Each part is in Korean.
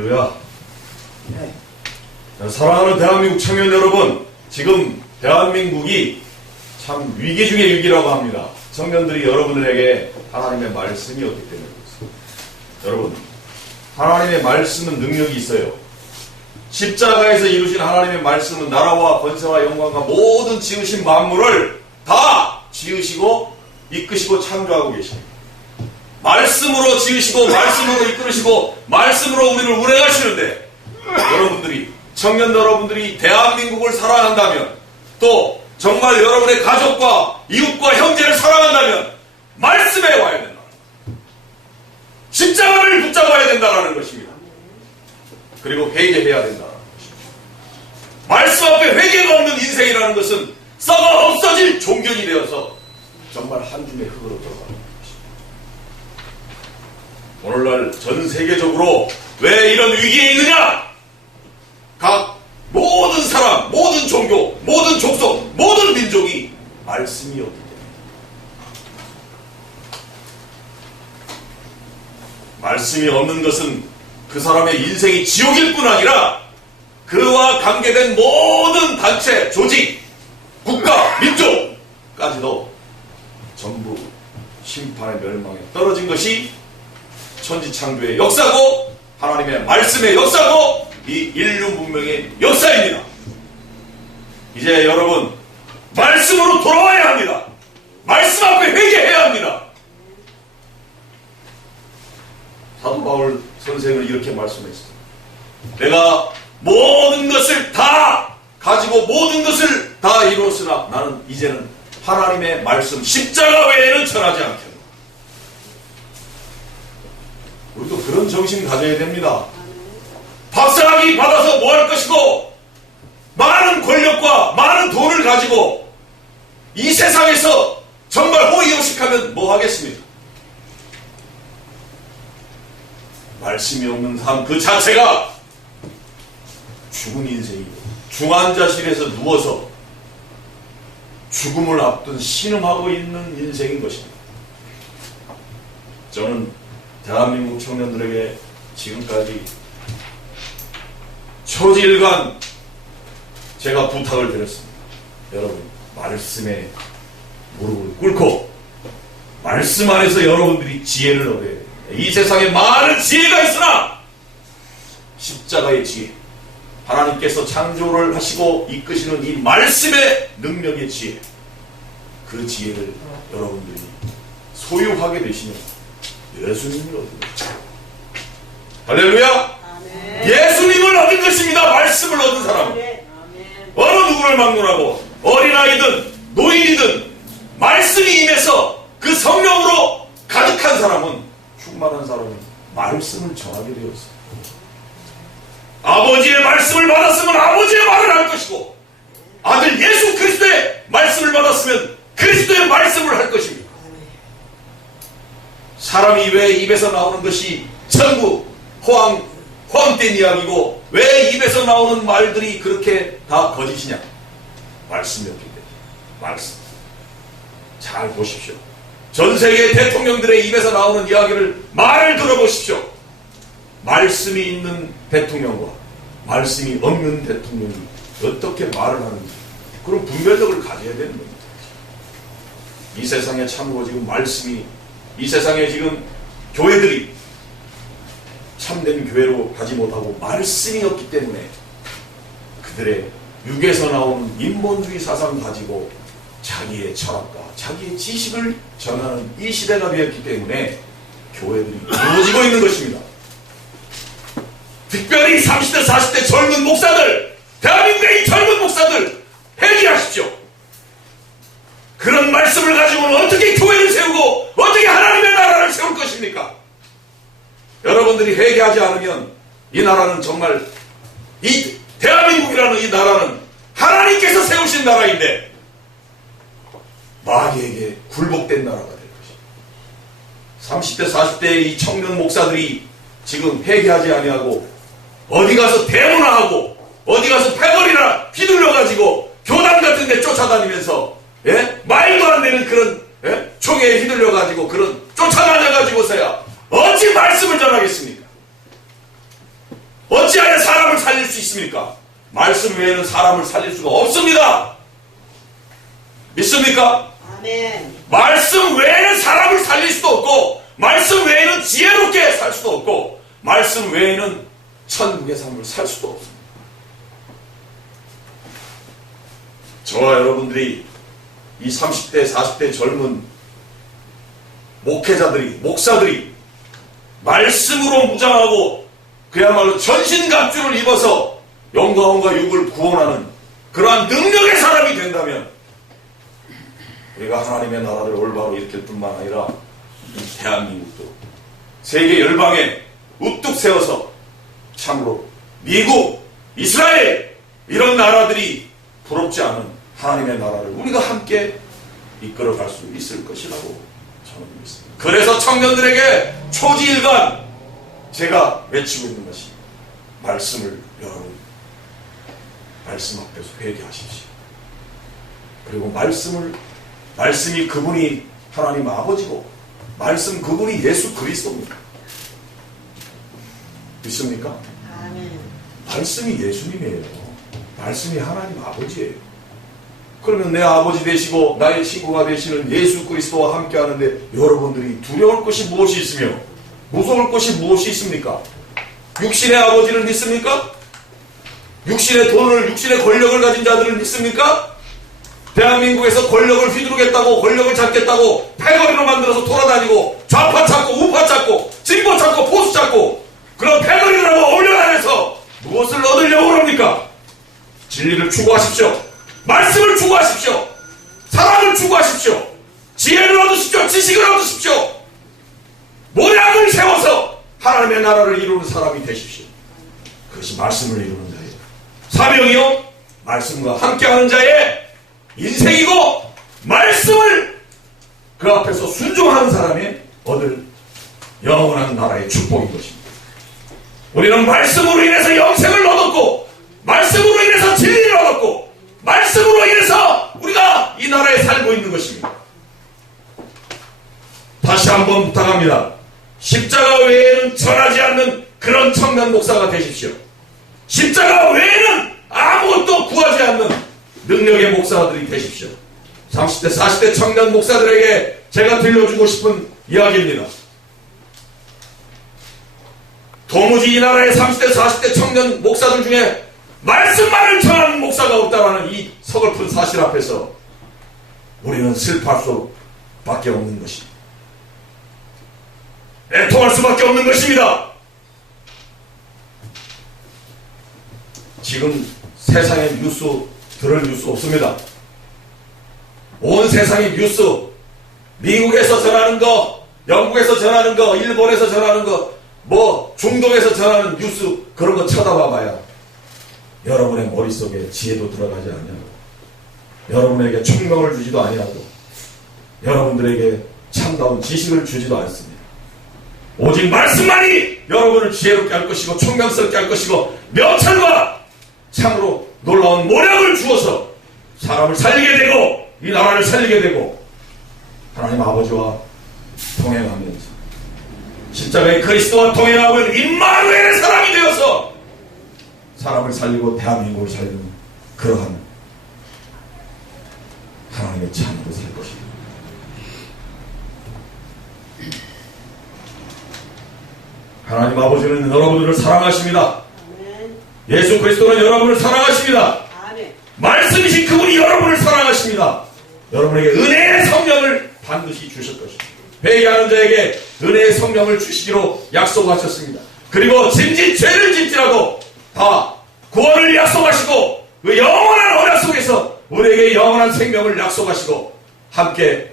할렐루야. 사랑하는 대한민국 청년 여러분, 지금 대한민국이 참 위기 중의 위기라고 합니다. 청년들이 여러분들에게 하나님의 말씀이 없기 때문에 그렇습니다. 여러분, 하나님의 말씀은 능력이 있어요. 십자가에서 이루신 하나님의 말씀은 나라와 권세와 영광과 모든 지으신 만물을 다 지으시고 이끄시고 창조하고 계십니다. 말씀으로 지으시고 말씀으로 이끌으시고 말씀으로 우리를 운행하시는데, 여러분들이, 청년 여러분들이 대한민국을 사랑한다면, 또 정말 여러분의 가족과 이웃과 형제를 사랑한다면 말씀에 와야 된다. 십자가를 붙잡아야 된다는 것입니다. 그리고 회개해야 된다는 것입니다. 말씀 앞에 회개가 없는 인생이라는 것은 썩어 없어질 종견이 되어서 정말 한 줌의 흙으로 들어가는 것입니다. 오늘날 전 세계적으로 왜 이런 위기에 있느냐? 각 모든 사람, 모든 종교, 모든 족속, 모든 민족이 말씀이 없기 때문에. 말씀이 없는 것은 그 사람의 인생이 지옥일 뿐 아니라 그와 관계된 모든 단체, 조직, 국가, 민족까지도 전부 심판의 멸망에 떨어진 것이 천지창조의 역사고 하나님의 말씀의 역사고 이 인류 문명의 역사입니다. 이제 여러분, 말씀으로 돌아와야 합니다. 말씀 앞에 회개해야 합니다. 사도 바울 선생은 이렇게 말씀했어요. 내가 모든 것을 다 가지고 모든 것을 다 이루었으나 나는 이제는 하나님의 말씀 십자가 외에는 전하지 않겠노라. 우리도 그런 정신 가져야 됩니다. 박사학위 받아서 뭐 할 것이고 많은 권력과 많은 돈을 가지고 이 세상에서 정말 호의호식하면 뭐 하겠습니까? 말씀이 없는 삶 그 자체가 죽은 인생이고 중환자실에서 누워서 죽음을 앞둔 신음하고 있는 인생인 것입니다. 저는 대한민국 청년들에게 지금까지 초지일관 제가 부탁을 드렸습니다. 여러분, 말씀에 무릎을 꿇고 말씀 안에서 여러분들이 지혜를 얻어야 됩니다. 이 세상에 많은 지혜가 있으나 십자가의 지혜, 하나님께서 창조를 하시고 이끄시는 이 말씀의 능력의 지혜, 그 지혜를 여러분들이 소유하게 되시면 예수님을 얻는 것입니다. 할렐루야! 아멘. 예수님을 얻은 것입니다. 말씀을 얻은 사람은. 어느 누구를 막론하고 어린아이든 노인이든 말씀이 임해서 그 성령으로 가득한 사람은, 충만한 사람은 말씀을 전하게 되었습니다. 아버지의 말씀을 받았으면 아버지의 말을 할 것이고, 아들 예수 그리스도의 말씀을 받았으면 그리스도의 말씀을 할 것입니다. 사람이 왜 입에서 나오는 것이 전부 허황된 이야기고 왜 입에서 나오는 말들이 그렇게 다 거짓이냐? 말씀이 없기 때문에. 말씀. 잘 보십시오. 전 세계 대통령들의 입에서 나오는 이야기를 말을 들어보십시오. 말씀이 있는 대통령과 말씀이 없는 대통령이 어떻게 말을 하는지, 그런 분별력을 가져야 되는 겁니다. 이 세상에 참으로 지금 말씀이, 이 세상에 지금 교회들이 참된 교회로 가지 못하고 말씀이 없기 때문에 그들의 육에서 나오는 인본주의 사상 가지고 자기의 철학과 자기의 지식을 전하는 이 시대가 되었기 때문에 교회들이 무너지고 있는 것입니다. 특별히 30대, 40대 젊은 목사들, 대한민국의 이 젊은 목사들 회개하십시오. 그런 말씀을 가지고는 어떻게 교회를 세우고 어떻게 하나님의 나라를 세울 것입니까? 여러분들이 회개하지 않으면 이 나라는 정말, 이 대한민국이라는 이 나라는 하나님께서 세우신 나라인데 마귀에게 굴복된 나라가 될 것입니다. 30대, 40대의 이 청년 목사들이 지금 회개하지 아니하고 어디 가서 대문화하고 어디 가서 패거리나 휘둘려가지고 교단 같은 데 쫓아다니면서 말도 안 되는 그런 총에 휘둘려가지고 그런 쫓아다녀가지고서야 어찌 말씀을 전하겠습니까? 있습니까? 말씀 외에는 사람을 살릴 수가 없습니다. 믿습니까? 아멘. 말씀 외에는 사람을 살릴 수도 없고, 말씀 외에는 지혜롭게 살 수도 없고, 말씀 외에는 천국의 삶을 살 수도 없습니다. 저와 여러분들이 이 30대, 40대 젊은 목회자들이, 목사들이 말씀으로 무장하고 그야말로 전신갑주를 입어서 영광과 육을 구원하는 그러한 능력의 사람이 된다면 우리가 하나님의 나라를 올바로 일으킬 뿐만 아니라 이 대한민국도 세계 열방에 우뚝 세워서 참으로 미국, 이스라엘 이런 나라들이 부럽지 않은 하나님의 나라를 우리가 함께 이끌어갈 수 있을 것이라고 저는 믿습니다. 그래서 청년들에게 초지일관 제가 외치고 있는 것이 말씀을 여러분 말씀 앞에서 회개하십시오. 그리고 말씀이 그분이 하나님 아버지고 말씀 그분이 예수 그리스도입니다. 믿습니까? 아멘. 말씀이 예수님이에요. 말씀이 하나님 아버지예요. 그러면 내 아버지 되시고 나의 친구가 되시는 예수 그리스도와 함께 하는데 여러분들이 두려울 것이 무엇이 있으며 무서울 것이 무엇이 있습니까? 육신의 아버지를 믿습니까? 육신의 돈을, 육신의 권력을 가진 자들을 믿습니까? 대한민국에서 권력을 휘두르겠다고, 권력을 잡겠다고 패거리로 만들어서 돌아다니고 좌파 찾고 우파 찾고 진보 찾고 보수 찾고 그런 패거리들하고 어울려다녀서 무엇을 얻으려고 그럽니까? 진리를 추구하십시오. 말씀을 추구하십시오. 사랑을 추구하십시오. 지혜를 얻으십시오. 지식을 얻으십시오. 모략을 세워서 하나님의 나라를 이루는 사람이 되십시오. 그것이 말씀을 이루는 자예요. 사명이요 말씀과 함께하는 자의 인생이고 말씀을 그 앞에서 순종하는 사람이 얻을 영원한 나라의 축복인 것입니다. 우리는 말씀으로 인해서 영생을 얻었고 말씀으로 인해서 진리를 얻었고 말씀으로 인해서 우리가 이 나라에 살고 있는 것입니다. 다시 한번 부탁합니다. 십자가 외에는 전하지 않는 그런 청년 목사가 되십시오. 십자가 외에는 아무것도 구하지 않는 능력의 목사들이 되십시오. 30대, 40대 청년 목사들에게 제가 들려주고 싶은 이야기입니다. 도무지 이 나라의 30대, 40대 청년 목사들 중에 말씀만을 전하는 목사가 없다라는 이 서글픈 사실 앞에서 우리는 슬퍼할 수밖에 없는 것입니다. 애통할 수밖에 없는 것입니다. 지금 세상에 들을 뉴스 없습니다. 온 세상의 뉴스, 미국에서 전하는 거, 영국에서 전하는 거, 일본에서 전하는 거, 중동에서 전하는 뉴스 그런 거 쳐다봐봐야 여러분의 머릿속에 지혜도 들어가지 아니하고 여러분에게 총명을 주지도 아니하고 여러분들에게 참다운 지식을 주지도 않습니다. 오직 말씀만이 여러분을 지혜롭게 할 것이고 총명스럽게 할 것이고 명철과 참으로 놀라운 모략을 주어서 사람을 살리게 되고 이 나라를 살리게 되고 하나님 아버지와 동행하면서 십자가의 그리스도와 동행하고 있는 임마누엘의 사람이 되어서 사람을 살리고 대한민국을 살리는 그러한 하나님의 찬으로 살 것입니다. 하나님 아버지는 여러분들을 사랑하십니다. 아멘. 예수 그리스도는 여러분을 사랑하십니다. 아멘. 말씀이신 그분이 여러분을 사랑하십니다. 여러분에게 은혜의 성령을 반드시 주실 것입니다. 회개하는 자에게 은혜의 성령을 주시기로 약속하셨습니다. 그리고 짐짓 죄를 짓지라도 다 구원을 약속하시고 그 영원한 언약 속에서 우리에게 영원한 생명을 약속하시고 함께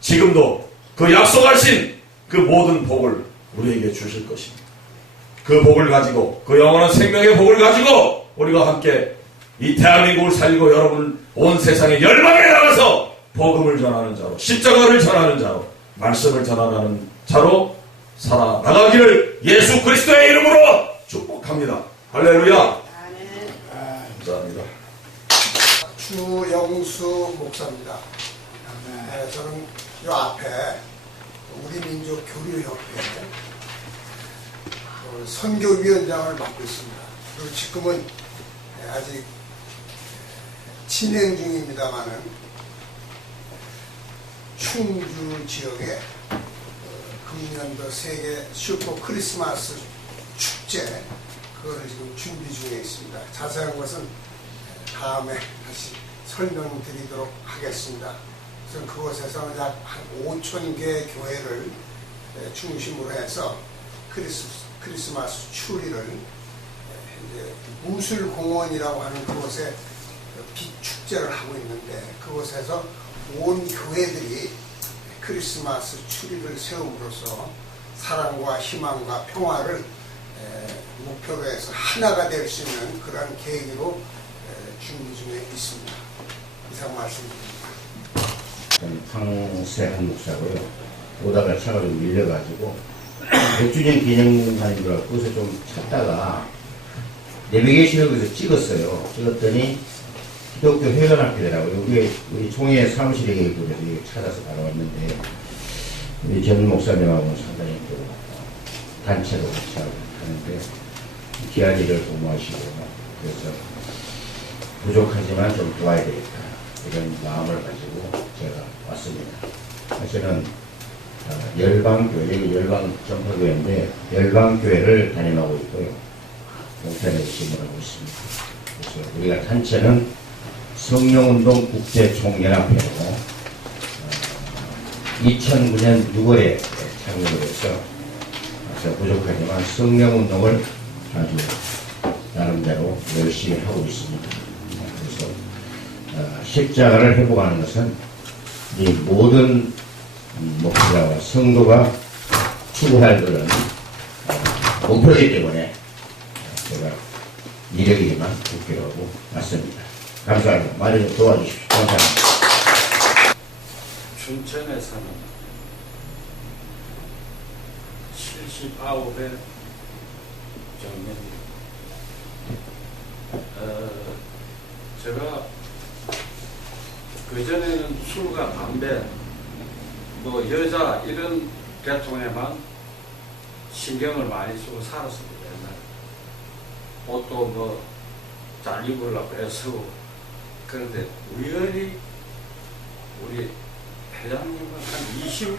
지금도 그 약속하신 그 모든 복을 우리에게 주실 것입니다. 그 복을 가지고 그 영원한 생명의 복을 가지고 우리가 함께 이 대한민국을 살리고 여러분 온 세상에 열방에 나가서 복음을 전하는 자로 십자가를 전하는 자로 말씀을 전하는 자로 살아나가기를 예수 그리스도의 이름으로 축복합니다. 할렐루야. 아멘. 감사합니다. 주영수 목사입니다. 네, 저는 이 앞에 우리 민족 교류협회 선교위원장을 맡고 있습니다. 그리고 지금은 아직 진행 중입니다만은 충주 지역에 금년도 세계 슈퍼 크리스마스 축제 그거를 지금 준비 중에 있습니다. 자세한 것은 다음에 다시 설명드리도록 하겠습니다. 그래서 그곳에서 약 한 5천 개 교회를 중심으로 해서 크리스마스 추리를 이제 무술공원이라고 하는 그곳에 빛 축제를 하고 있는데 그곳에서 온 교회들이 크리스마스 추리를 세움으로써 사랑과 희망과 평화를 목표로 해서 하나가 될 수 있는 그런 계기로 준비 중에 있습니다. 이상 말씀드립니다. 황세한 목사고요. 오다가 차가 좀 밀려가지고 100주년 기념관인 줄 알고 그래서 좀 찾다가 내비게이션을 그래서 찍었어요. 찍었더니 기독교 회관학교더라고요. 우리 총회 사무실에 있고 그래서 찾아서 바로 왔는데 우리 전 목사님하고는 상당히 또 단체로 같이 하는데 귀한 일을 도모하시고 그래서 부족하지만 좀 도와야 되겠다 이런 마음을 가지고 제가 왔습니다. 저는 열방교회, 열방점퍼교회인데 열방교회를 담임하고 있고요. 목사님 질문을 하고 있습니다. 그래서 우리가 단체는 성령운동 국제총연합회로 2009년 6월에 창립을 해서 부족하지만 성령운동을 아주 나름대로 열심히 하고 있습니다. 그래서 십자가를 회복하는 것은 이 모든 목사와 성도가 추구할 그런 목표이기 때문에 제가 이력이지만 듣기로 하고 왔습니다. 감사합니다. 많이 좀 도와주십시오. 감사합니다. 춘천에 사는 79의 정년입니다. 제가 그전에는 술과 담배, 뭐 여자 이런 계통에만 신경을 많이 쓰고 살았습니다. 옛날에. 옷도 뭐 잘 입으려고 애쓰고. 그런데 우연히 우리 회장님을 한 20년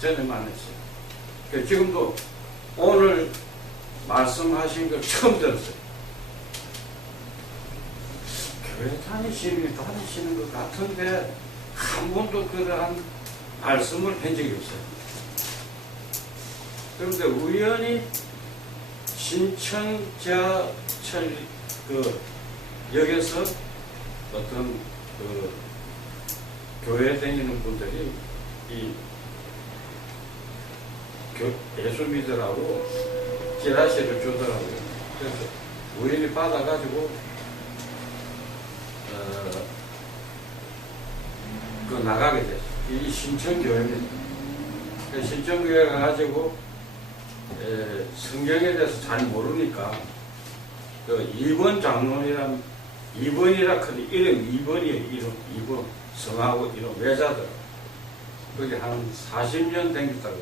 전에 만났어요. 그러니까 지금도 오늘 말씀하신 걸 처음 들었어요. 교회 다니시는 것 같은데 한 번도 그러한 말씀을 한 적이 없어요. 그런데 우연히 신천 지하철 역에서 어떤 교회 다니는 분들이 이 예수 믿으라고 지라시를 주더라고요. 그래서 우연히 받아가지고 나가게 됐어요. 이 신천교회입니다. 신천교회 가가지고 성경에 대해서 잘 모르니까 2번 장로이란 2번이라 크니 이름 2번이에요. 이름 2번 성하고 이름 외자들 그게 한 40년 댕겼다고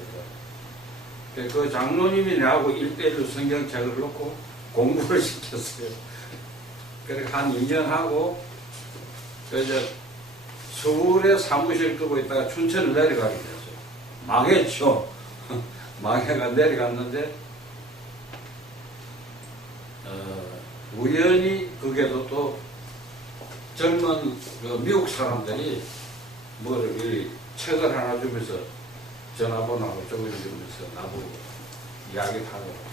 그러더라고요. 그 장로님이 나하고 1대1로 성경책을 놓고 공부를 시켰어요. 그렇게 한 2년 하고 그래서 서울에 사무실 두고 있다가 춘천을 내려가게 됐어요. 망했죠. 망해가 내려갔는데 우연히 그게도 또 젊은 미국 사람들이 이 책을 하나 주면서 전화번호하고 쪽을 주면서 나보고 이야기를 하더라고요.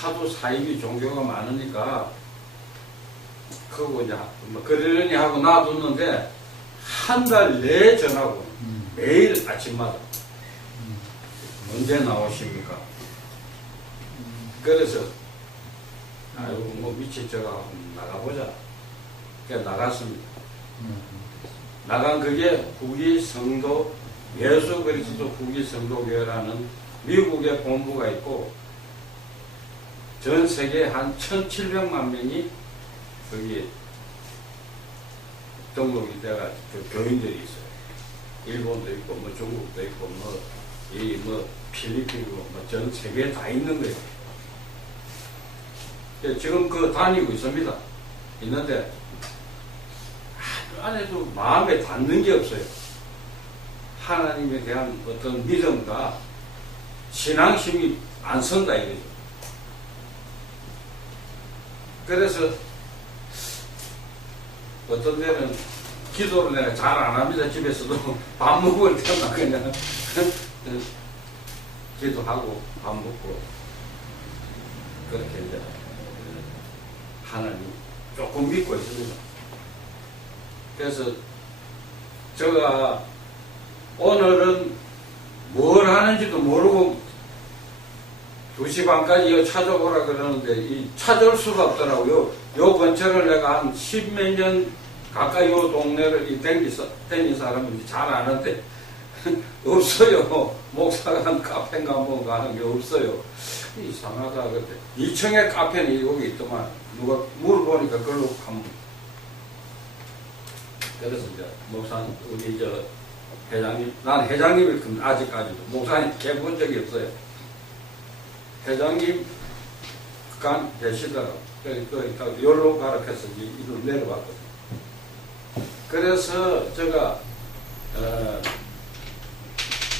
하도 사입이 종교가 많으니까 그거 이제 뭐 그러려니 하고 놔뒀는데 한 달 내에 전화고 매일 아침마다 언제 나오십니까? 그래서 아이고 뭐 미치저가 나가보자. 그래서 나갔습니다. 나간 그게 국위 성도 예수 그리스도 국위 성도교회라는 미국의 본부가 있고 전 세계 한 1,700만 명이 거기 등록이 돼가 교인들이 있어요. 일본도 있고 뭐 중국도 있고 뭐 필리핀이고 뭐 전 세계에 다 있는 거예요. 지금 그 다니고 있습니다. 있는데 안에도 마음에 닿는 게 없어요. 하나님에 대한 어떤 믿음과 신앙심이 안 선다 이거죠. 그래서 어떤 데는 기도를 내가 잘 안 합니다. 집에서도 밥 먹을 때만 그냥 기도하고 밥 먹고 그렇게 이제 하나님 조금 믿고 있습니다. 그래서 제가 오늘은 뭘 하는지도 모르고 2시 반까지 이거 찾아보라 그러는데 찾아올 수가 없더라고요. 요 근처를 내가 한 10몇 년 가까이 요 동네를 댕긴 사람은 잘 아는데 없어요. 목사가 한 카페인가 뭔가 하는 게 없어요. 이상하다 그때 2층에 카페는 여기 있더만 누가 물어보니까 그걸로 가면 그래서 이제 목사 우리 저 회장님 난 회장님을 아직까지도 목사님 개본 적이 없어요. 회장님 간 계시더라고. 여기로 가라 해서 이리로 내려왔거든요. 그래서 제가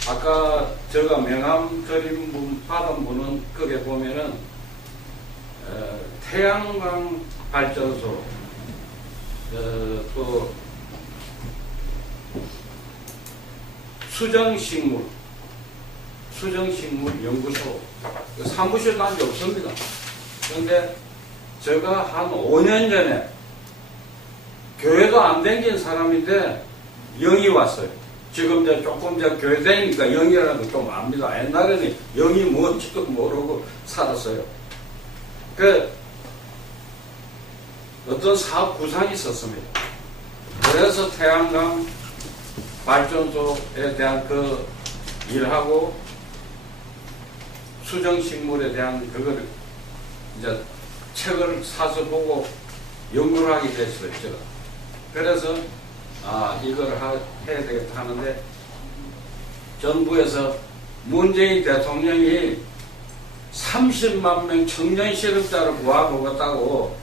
아까 제가 명함 드린 분 받은 분은 거기에 보면은 태양광 발전소 또 수정식물 연구소 사무실 간 게 없습니다. 그런데 제가 한 5년 전에 교회도 안 다닌 사람인데 영이 왔어요. 지금 이제 조금 이제 교회 다니니까 영이라는 거 좀 압니다. 옛날에는 영이 뭔지도 모르고 살았어요. 그 어떤 사업 구상이 있었습니다. 그래서 태양광 발전소에 대한 그 일하고 수정식물에 대한 그거를 이제 책을 사서 보고 연구를 하게 됐어요. 제가. 그래서 이걸 해야 되겠다 하는데 정부에서 문재인 대통령이 30만 명 청년 실업자를 구해보겠다고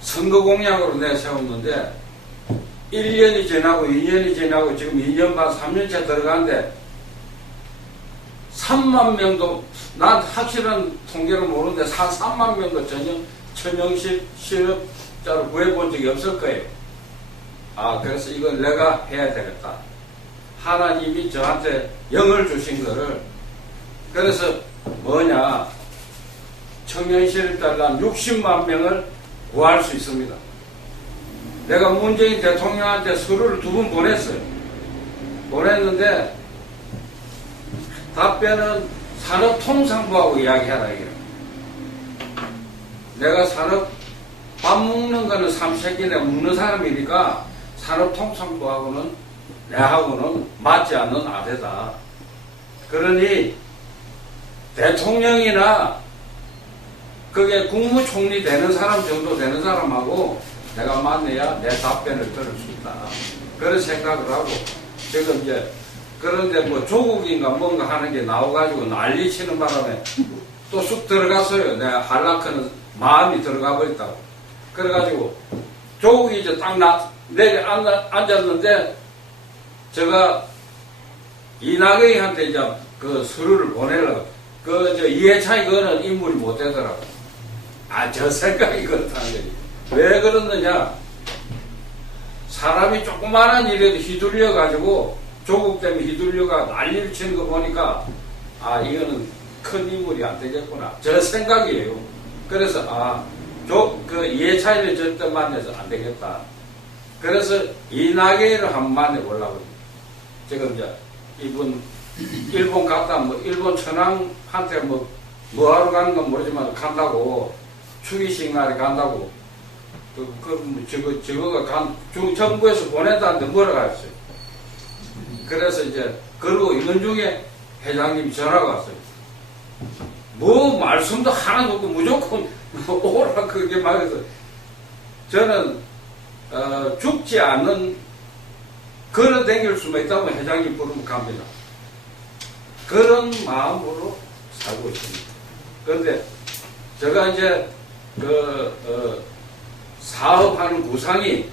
선거 공약으로 내세웠는데 1년이 지나고 2년이 지나고 지금 2년 반 3년째 들어가는데 3만 명도 난 확실한 통계를 모르는데 3만 명도 청년 실업자를 구해본 적이 없을 거예요. 그래서 이걸 내가 해야 되겠다. 하나님이 저한테 영을 주신 거를 그래서 뭐냐 청년 실업자를 60만 명을 구할 수 있습니다. 내가 문재인 대통령한테 서류를 2번 보냈어요. 보냈는데 답변은 산업통상부하고 이야기하라 이게. 내가 밥 먹는 거는 삼시세끼 내가 먹는 사람이니까 산업통상부하고는 내하고는 맞지 않는 아대다. 그러니 대통령이나 그게 국무총리 되는 사람 정도 되는 사람하고 내가 만나야 내 답변을 들을 수 있다. 그런 생각을 하고 지금 이제 그런데 뭐 조국인가 뭔가 하는 게 나와가지고 난리 치는 바람에 또 쑥 들어갔어요. 내가 하려고는 마음이 들어가 버렸다고. 그래가지고 조국이 이제 딱 내려 앉았는데 제가 이낙연한테 이제 그 서류를 보내려고 저 이해찬이 그거는 인물이 못 되더라고. 저 생각이 그렇다는 거지. 왜 그러느냐? 사람이 조그마한 일에도 휘둘려가지고 조국 때문에 휘둘려가 난리를 치는 거 보니까 이거는 큰 인물이 안 되겠구나. 저 생각이에요. 그래서 그 이해찬이를 절대 만나서 안 되겠다. 그래서 이낙연을 한번 만나보려고. 지금 이제 이분 일본 갔다 일본 천황한테 뭐하러 가는 건 모르지만 간다고 추기식 날에 간다고 저거가 정부에서 보낸다는데 뭐라고 했어요. 그래서 이제 그러고 있는 중에 회장님이 전화가 왔어요. 뭐 말씀도 하나도 없고 무조건 오라 그렇게 말해서 저는 죽지 않는 걸어 다닐 수만 있다면 회장님 부르면 갑니다. 그런 마음으로 살고 있습니다. 그런데 제가 이제 사업하는 구상이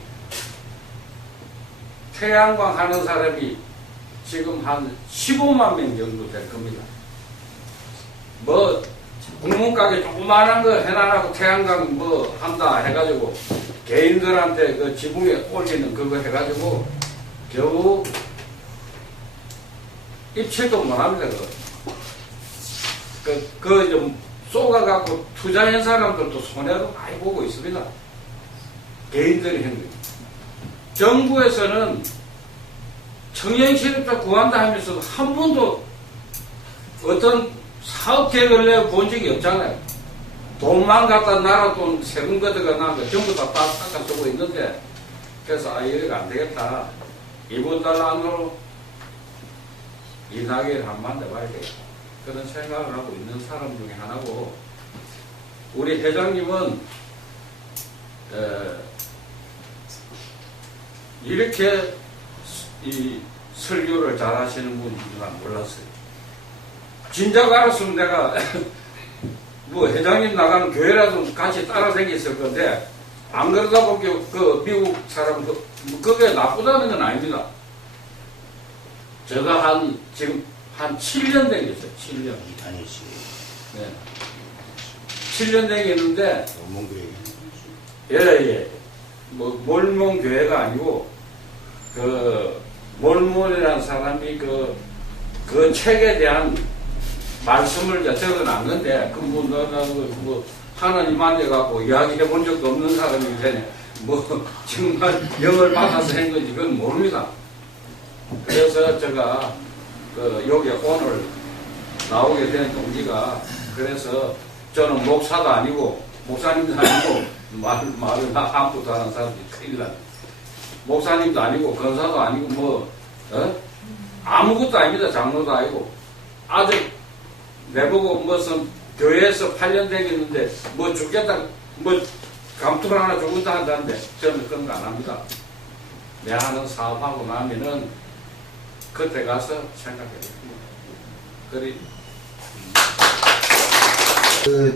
태양광 하는 사람이 지금 한 15만 명 정도 될 겁니다. 뭐 국문가게 조그마한 거 해놔라고 태양광 뭐 한다 해가지고 개인들한테 그 지붕에 올리는 그거 해가지고 겨우 입칠도 못합니다. 그거 좀 쏘가갖고 투자한 사람들도 손해로 많이 보고 있습니다. 개인들이 한 거예요. 정부에서는 청년실업자 구한다 하면서 한 번도 어떤 사업 계획을 내본 적이 없잖아요. 돈만 갖다 나라 돈 세금 걷어가 나면 전부 다 닦아 쓰고 있는데, 그래서 이래가 안 되겠다. 이번 달 안으로 이낙연을 한번 내봐야 되겠다. 그런 생각을 하고 있는 사람 중에 하나고, 우리 회장님은 이렇게 이 설교를 잘 하시는 분인 줄 몰랐어요. 진작 알았으면 내가 뭐 회장님 나가는 교회라도 같이 따라다녔을 건데, 안 그러다 보니 그 미국 사람 그게 나쁘다는 건 아닙니다. 제가 지금 한 7년 되겠어요. 7년. 다니시. 네. 7년 되겠는데, 예. 뭐 몰몬 교회가 아니고 몰몬이라는 사람이 그 책에 대한 말씀을 적어놓은 건데, 뭐 하나님 만져갖고 이야기해 본 적도 없는 사람이기 때문에 뭐 정말 영을 받아서 한 건지 그건 모릅니다. 그래서 제가 여기 오늘 나오게 된 동기가, 그래서 저는 목사도 아니고 목사님도 아니고 말을 아무것도 하는 사람들이 큰일 나요. 목사님도 아니고 권사도 아니고 아무것도 아닙니다. 장로도 아니고. 아직 내보고 무슨 교회에서 8년 되겠는데 뭐 죽겠다, 뭐 감투를 하나 죽었다 한다는데 저는 그런 거 안 합니다. 내 하는 사업하고 나면은 그때 가서 생각해요. 그리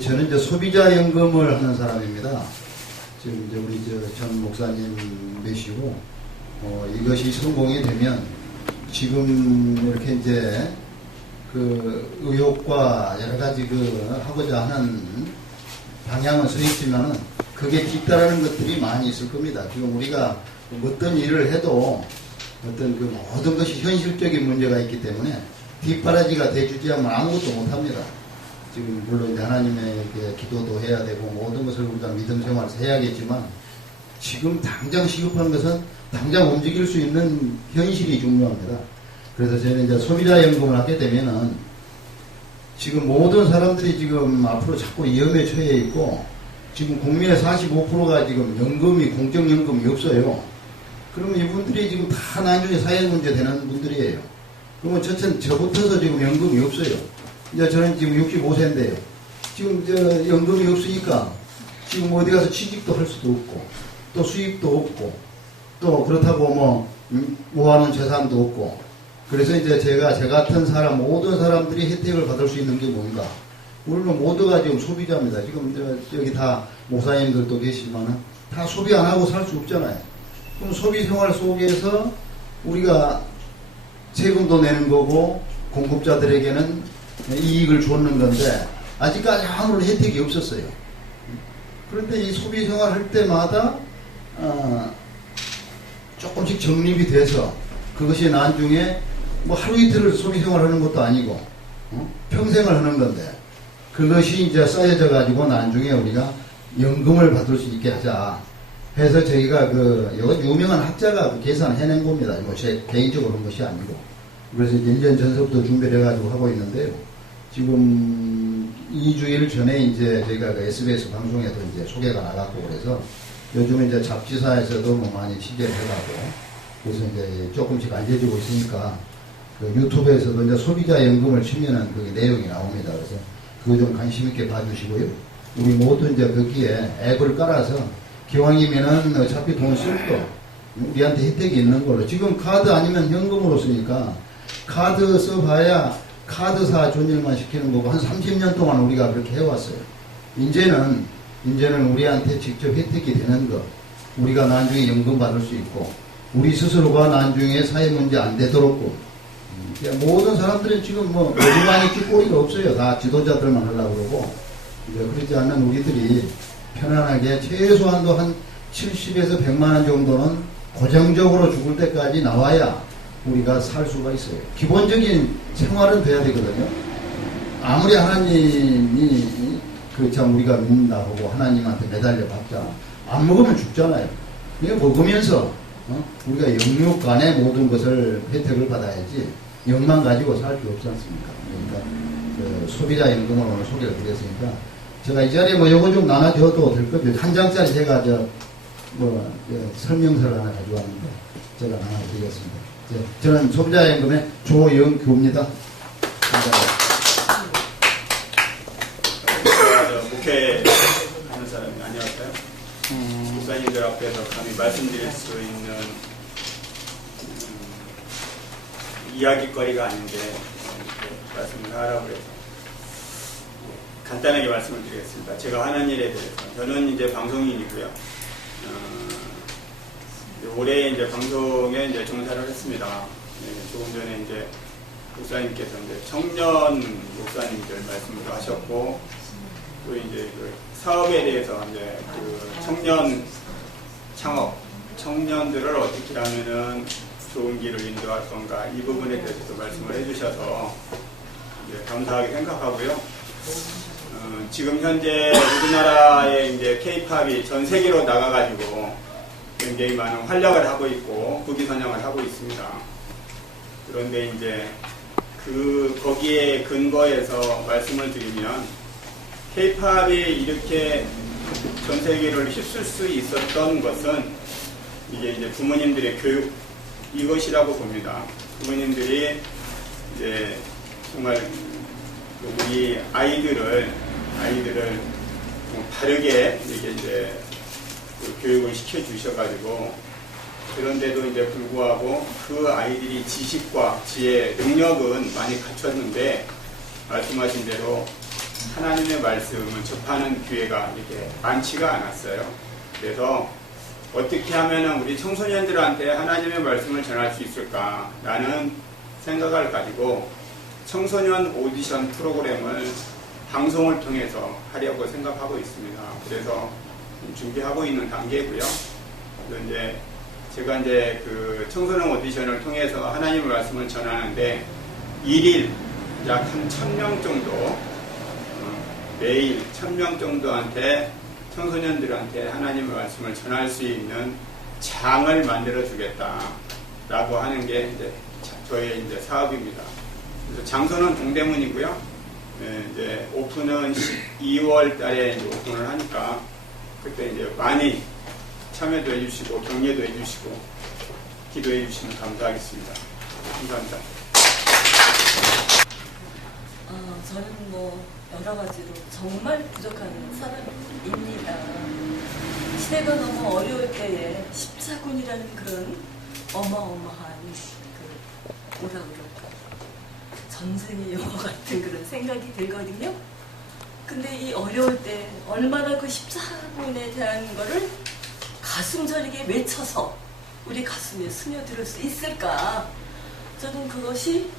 저는 이제 소비자연금을 하는 사람입니다. 지금 이제 우리 전 목사님 계시고, 이것이 성공이 되면 지금 이렇게 이제 그 의욕과 여러 가지 하고자 하는 방향은 서 있지만은 그게 뒤따르는 것들이 많이 있을 겁니다. 지금 우리가 어떤 일을 해도 어떤 모든 것이 현실적인 문제가 있기 때문에 뒷바라지가 돼주지 않으면 아무것도 못합니다. 지금 물론 이제 하나님에게 기도도 해야 되고 모든 것을 우리가 믿음 생활에서 해야겠지만, 지금 당장 시급한 것은 당장 움직일 수 있는 현실이 중요합니다. 그래서 저는 이제 소비자연금을 하게 되면은 지금 모든 사람들이 지금 앞으로 자꾸 위험에 처해 있고, 지금 국민의 45%가 지금 연금이, 공적연금이 없어요. 그러면 이분들이 지금 다 나중에 사회문제 되는 분들이에요. 그러면 저부터서 지금 연금이 없어요. 이제 저는 지금 65세인데요. 지금 연금이 없으니까 지금 어디 가서 취직도 할 수도 없고, 또 수입도 없고, 또 그렇다고 모아놓은 재산도 없고. 그래서 이제 제 같은 사람, 모든 사람들이 혜택을 받을 수 있는 게 뭔가. 우리는 모두가 지금 소비자입니다. 지금 여기 다 목사님들도 계시지만은 다 소비 안 하고 살 수 없잖아요. 그럼 소비 생활 속에서 우리가 세금도 내는 거고, 공급자들에게는 이익을 줬는 건데, 아직까지 아무런 혜택이 없었어요. 그런데 이 소비 생활 할 때마다 조금씩 적립이 돼서, 그것이 나중에 뭐 하루 이틀을 소비 생활하는 것도 아니고 평생을 하는 건데, 그것이 이제 쌓여져 가지고 나중에 우리가 연금을 받을 수 있게 하자 해서 저희가 여기 유명한 학자가 계산해낸 겁니다. 뭐 제 개인적으로 한 것이 아니고. 그래서 1년 전서부터 준비를 해가지고 하고 있는데요. 지금 2주일 전에 이제 저희가 SBS 방송에도 이제 소개가 나갔고, 그래서 요즘에 이제 잡지사에서도 뭐 많이 취재를 해가고, 그래서 이제 조금씩 알려지고 있으니까 유튜브에서도 이제 소비자연금을 치면은 그 내용이 나옵니다. 그래서 그거 좀 관심 있게 봐주시고요. 우리 모두 이제 거기에 앱을 깔아서 기왕이면은 어차피 돈 쓸 거 우리한테 혜택이 있는 걸로, 지금 카드 아니면 현금으로 쓰니까 카드 써봐야 카드사 존일만 시키는 거고, 한 30년 동안 우리가 그렇게 해왔어요. 이제는 이제는 우리한테 직접 혜택이 되는 것, 우리가 나중에 연금 받을 수 있고, 우리 스스로가 나중에 사회 문제 안 되도록, 모든 사람들은 지금 뭐 머리만 있기 꼬리가 없어요. 다 지도자들만 하려고 그러고, 이제 그렇지 않는 우리들이 편안하게 최소한도 한 70에서 100만 원 정도는 고정적으로 죽을 때까지 나와야 우리가 살 수가 있어요. 기본적인 생활은 돼야 되거든요. 아무리 하나님이 참 우리가 믿는다 하고 하나님한테 매달려 봤자 안 먹으면 죽잖아요. 이거 먹으면서 우리가 영육 간의 모든 것을 혜택을 받아야지 영만 가지고 살 수 없지 않습니까? 그러니까 그 소비자 연금을 오늘 소개를 드렸으니까 제가 이 자리에 뭐 요거 좀 나눠줘도 될 거죠. 한 장짜리 제가 설명서를 하나 가져왔는데 제가 나눠드리겠습니다. 저는 소비자 연금의 조영규입니다. 감사합니다. 목회하는 사람이 아니었어요. 목사님들 앞에서 감히 말씀드릴 수 있는 이야기거리가 아닌데 이렇게 말씀을 하라고 해서 간단하게 말씀을 드리겠습니다. 제가 하는 일에 대해서 저는 이제 방송인이고요. 올해 이제 방송에 이제 종사를 했습니다. 조금 전에 이제 목사님께서 이제 청년 목사님들 말씀을 하셨고, 또 이제 그 사업에 대해서 이제 그 청년 창업, 청년들을 어떻게 하면은 좋은 길을 인도할 건가, 이 부분에 대해서도 말씀을 해주셔서 이제 감사하게 생각하고요. 지금 현재 우리나라의 이제 K-팝이 전 세계로 나가가지고 굉장히 많은 활약을 하고 있고 국위선양을 하고 있습니다. 그런데 이제 거기에 근거해서 말씀을 드리면 K-팝이 이렇게 전 세계를 휩쓸 수 있었던 것은 이게 부모님들의 교육 이것이라고 봅니다. 부모님들이 이제 정말 우리 아이들을 바르게 이게 교육을 시켜주셔가지고, 그런데도 이제 불구하고 그 아이들이 지식과 지혜, 능력은 많이 갖췄는데 말씀하신 대로 하나님의 말씀을 접하는 기회가 이렇게 많지가 않았어요. 그래서 어떻게 하면 우리 청소년들한테 하나님의 말씀을 전할 수 있을까라는 생각을 가지고 청소년 오디션 프로그램을 방송을 통해서 하려고 생각하고 있습니다. 그래서 준비하고 있는 단계고요. 이제 제가 이제 그 청소년 오디션을 통해서 하나님의 말씀을 전하는데 일일 약 한 1000명 정도, 매일 1000명 정도한테 청소년들한테 하나님의 말씀을 전할 수 있는 장을 만들어 주겠다라고 하는 게 이제 저의 이제 사업입니다. 그래서 장소는 동대문이고요. 이제 오픈은 12월 달에 이제 오픈을 하니까 그때 이제 많이 참여도 해주시고 격려도 해주시고 기도해 주시면 감사하겠습니다. 감사합니다. 저는 뭐 여러 가지로 정말 부족한 사람입니다. 시대가 너무 어려울 때에 십자군이라는 그런 어마어마한 뭐라 그럴까, 전쟁의 용어 같은 그런 생각이 들거든요. 근데 이 어려울 때 얼마나 그 십자군에 대한 거를 가슴 저리게 외쳐서 우리 가슴에 스며들 수 있을까? 저는 그것이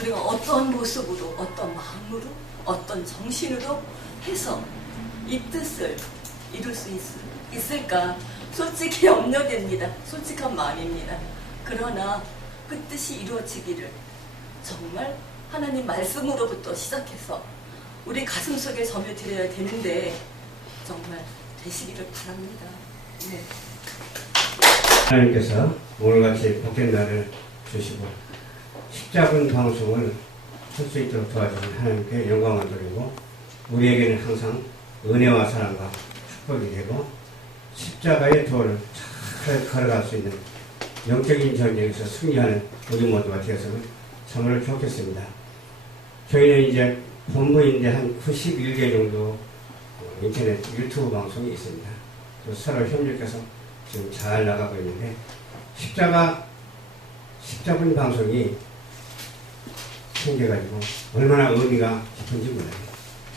우리가 어떤 모습으로, 어떤 마음으로, 어떤 정신으로 해서 이 뜻을 이룰 수 있을까? 솔직히 염려됩니다. 솔직한 마음입니다. 그러나 그 뜻이 이루어지기를 정말 하나님 말씀으로부터 시작해서 우리 가슴 속에 점유드려야 되는데 정말 되시기를 바랍니다. 네. 하나님께서 오늘같이 복된 날을 주시고 십자군 방송을 할 수 있도록 도와주신 하나님께 영광을 드리고, 우리에게는 항상 은혜와 사랑과 축복이 되고 십자가의 도를 잘 걸어갈 수 있는 영적인 전쟁에서 승리하는 우리 모두가 되었으면 참으로 좋겠습니다. 저희는 이제 본부인데 한 91개 정도 인터넷 유튜브 방송이 있습니다. 서로 협력해서 지금 잘 나가고 있는데, 십자군 방송이 생겨가지고 얼마나 의미가 깊은지 몰라요.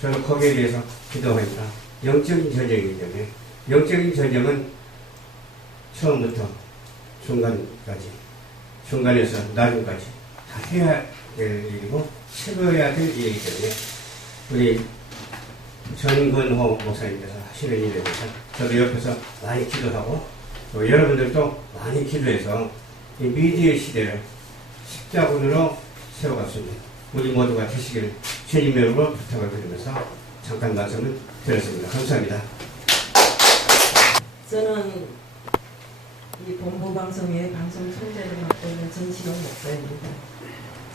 저는 거기에 대해서 기도합니다. 영적인 전쟁이기 때문에 영적인 전쟁은 처음부터 중간까지, 중간에서 나중까지 다 해야 될 일이고 치러야 될 일이기 때문에 우리 전근호 목사님께서 하시는 일에 대해서 저도 옆에서 많이 기도하고 또 여러분들도 많이 기도해서 이 미디어 시대를 십자군으로 세워갔습니다. 우리 모두가 되시길 주님 이름으로 부탁을 드리면서 잠깐 말씀을 드렸습니다. 감사합니다. 저는 이 본부 방송의 방송 총재를 맡고 있는 정신홍 목사입니다.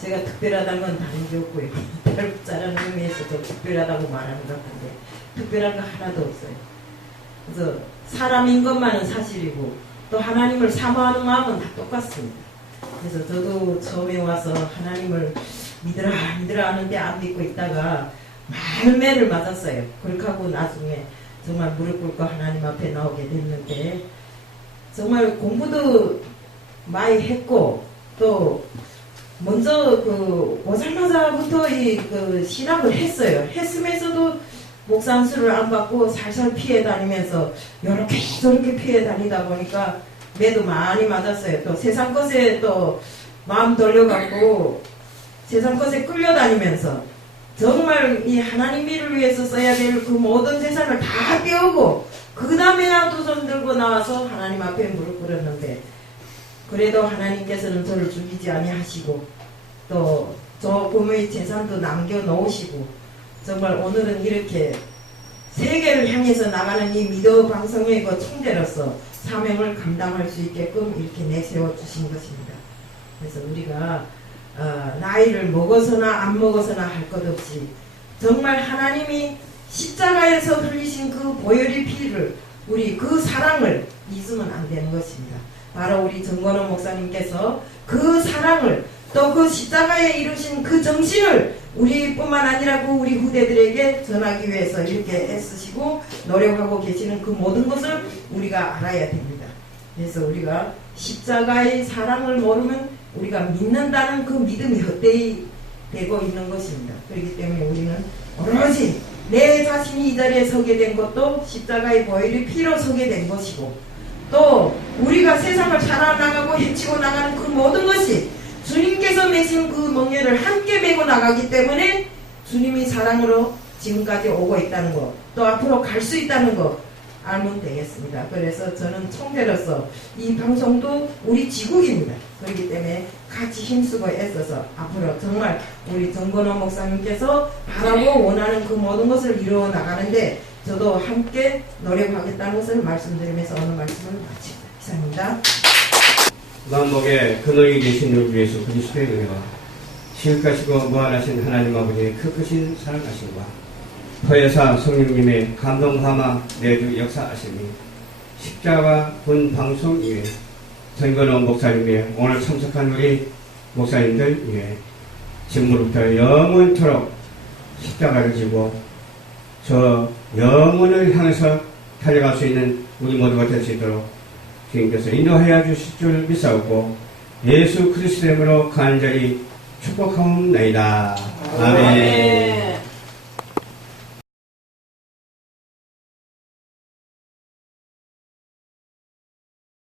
제가 특별하다는 건 다른 게 없고요. 잘하는 의미에서 좀 특별하다고 말하는 것 같은데 특별한 거 하나도 없어요. 그래서 사람인 것만은 사실이고 또 하나님을 사모하는 마음은 다 똑같습니다. 그래서 저도 처음에 와서 하나님을 믿으라 하는데 안 믿고 있다가 많은 매를 맞았어요. 그렇게 하고 나중에 정말 무릎 꿇고 하나님 앞에 나오게 됐는데 정말 공부도 많이 했고 또 먼저 오자마자부터 신학을 했어요. 했으면서도 목상수를 안 받고 살살 피해 다니면서 이렇게 저렇게 피해 다니다 보니까 매도 많이 맞았어요. 또 세상 것에 또 마음 돌려갖고 세상 것에 끌려다니면서 정말 이 하나님 일을 위해서 써야 될 그 모든 재산을 다 빼오고 그 다음에야 두 손 들고 나와서 하나님 앞에 무릎 꿇었는데 그래도 하나님께서는 저를 죽이지 아니하시고 또 저 부모의 재산도 남겨놓으시고 정말 오늘은 이렇게 세계를 향해서 나가는 이 미디어 방송의 그 총재로서 사명을 감당할 수 있게끔 이렇게 내세워 주신 것입니다. 그래서 우리가 나이를 먹어서나 안 먹어서나 할 것 없이 정말 하나님이 십자가에서 흘리신 그 보혈의 피를 우리 그 사랑을 잊으면 안 되는 것입니다. 바로 우리 정건호 목사님께서 그 사랑을 또 그 십자가에 이루신 그 정신을 우리뿐만 아니라 우리 후대들에게 전하기 위해서 이렇게 애쓰시고 노력하고 계시는 그 모든 것을 우리가 알아야 됩니다. 그래서 우리가 십자가의 사랑을 모르면 우리가 믿는다는 그 믿음이 헛되이 되고 있는 것입니다. 그렇기 때문에 우리는 오로지 내 자신이 이 자리에 서게 된 것도 십자가의 보혈의 피로 서게 된 것이고 또 우리가 세상을 살아나가고 헤치고 나가는 그 모든 것이 주님께서 메신 그 멍에를 함께 메고 나가기 때문에 주님이 사랑으로 지금까지 오고 있다는 것, 또 앞으로 갈 수 있다는 것 알면 되겠습니다. 그래서 저는 총재로서 이 방송도 우리 지국입니다. 그렇기 때문에 같이 힘쓰고 애써서 앞으로 정말 우리 정건호 목사님께서 바라고 원하는 그 모든 것을 이루어 나가는데 저도 함께 노력하겠다는 것을 말씀드리면서 오늘 말씀을 마칩니다. 이상입니다. 만복의 근원이 계신 우리 예수 그리스도의 은혜와 지극하시고 무한하신 하나님 아버지의 크크신 사랑하심과 허여사 성령님의 감동함아 내주 역사하심이 십자가 본 방송 이외 정건호 목사님의 오늘 참석한 우리 목사님들 이외 지금부터 영원토록 십자가를 지고 저 영원을 향해서 달려갈 수 있는 우리 모두가 될 수 있도록 주님께서 인도하여 주실 줄 믿사오고 예수 그리스도 이름으로 간절히 축복하옵나이다. 아멘.